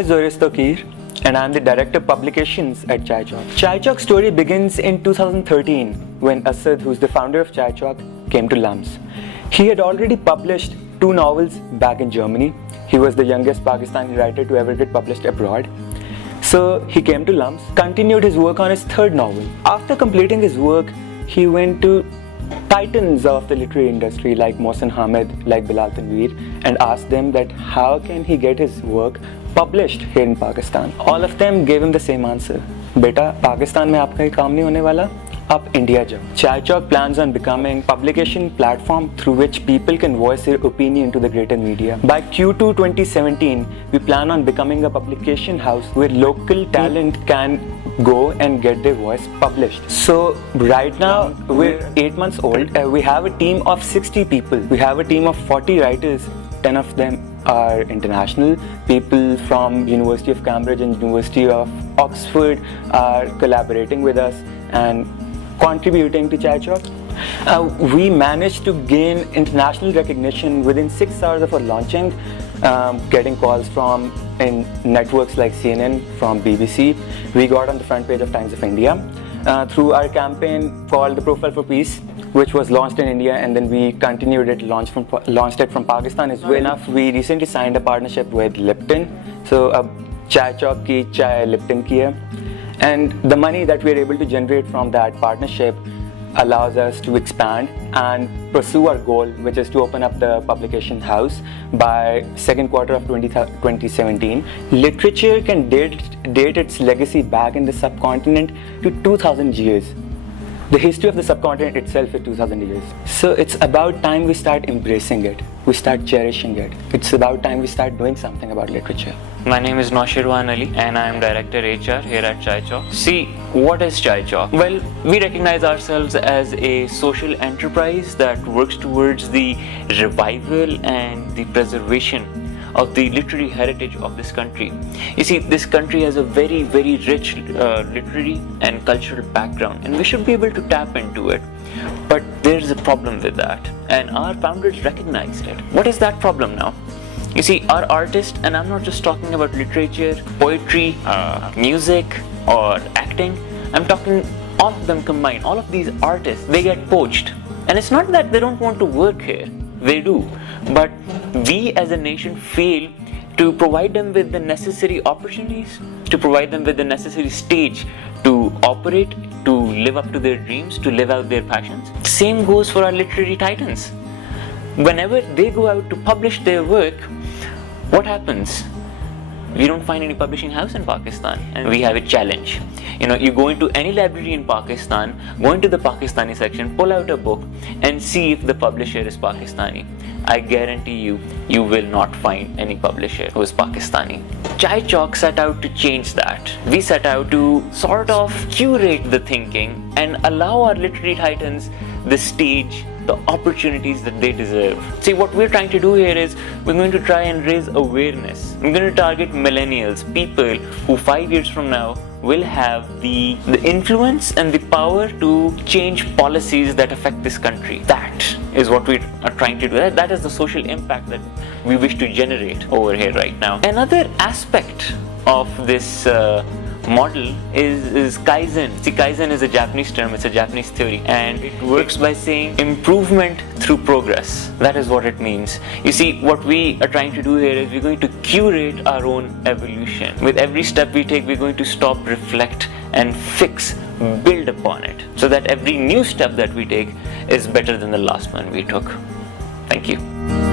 is Zoris Tokir, and I'm the Director of Publications at Chai Chowk. Chai Chowk's story begins in 2013 when Asad, who's the founder of Chai Chowk, came to LUMS. He had already published 2 novels back in Germany. He was the youngest Pakistani writer to ever get published abroad. So he came to LUMS, continued his work on his 3rd novel. After completing his work, he went to titans of the literary industry like Mohsin Hamid, like Bilal Tanveer, and asked them that how can he get his work published here in Pakistan. All of them gave him the same answer. Beta, Pakistan में आपका ये काम नहीं होने वाला, आप India जाओ. Chai Chowk plans on becoming publication platform through which people can voice their opinion to the greater media. By Q2 2017, we plan on becoming a publication house where local talent can go and get their voice published. So right now we're 8 months old. We have a team of 60 people. We have a team of 40 writers. 10 of them are international. People from University of Cambridge and University of Oxford are collaborating with us and contributing to Chai Chowk. We managed to gain international recognition within 6 hours of our launching, getting calls from in networks like CNN, from BBC. We got on the front page of Times of India through our campaign called The Profile for Peace, which was launched in India, and then we continued it, launched it from Pakistan as well. We recently signed a partnership with Lipton. So Chai Chowk ki chai Lipton ki hai. And the money that we are able to generate from that partnership allows us to expand and pursue our goal, which is to open up the publication house by 2nd quarter of 2017. Literature can date its legacy back in the subcontinent to 2000 years. The history of the subcontinent itself is 2000 years. So it's about time we start embracing it. We start cherishing it. It's about time we start doing something about literature. My name is Noshirwan Ali and I am Director HR here at Chai Chowk. See, what is Chai Chowk? Well, we recognize ourselves as a social enterprise that works towards the revival and the preservation of the literary heritage of this country. You see, this country has a very, very rich literary and cultural background, and we should be able to tap into it. But there's a problem with that, and our founders recognized it. What is that problem now? You see, our artists, and I'm not just talking about literature, poetry, music, or acting, I'm talking all of them combined. All of these artists, they get poached. And it's not that they don't want to work here, they do. But we as a nation fail to provide them with the necessary opportunities, to provide them with the necessary stage to operate, to live up to their dreams, to live out their passions. Same goes for our literary titans. Whenever they go out to publish their work, what happens? We don't find any publishing house in Pakistan, and we have a challenge. You know, you go into any library in Pakistan, go into the Pakistani section, pull out a book and see if the publisher is Pakistani. I guarantee you, you will not find any publisher who is Pakistani. Chai Chowk set out to change that. We set out to sort of curate the thinking and allow our literary titans the stage, the opportunities that they deserve. See, what we're trying to do here is we're going to try and raise awareness. We're going to target millennials, people who 5 years from now will have the influence and the power to change policies that affect this country. That is what we are trying to do. That is the social impact that we wish to generate over here right now. Another aspect of this model is Kaizen. See, Kaizen is a Japanese term, it's a Japanese theory, and it works by saying improvement through progress. That is what it means. You see, what we are trying to do here is we're going to curate our own evolution. With every step we take, we're going to stop, reflect, and fix, build upon it, so that every new step that we take is better than the last one we took. Thank you.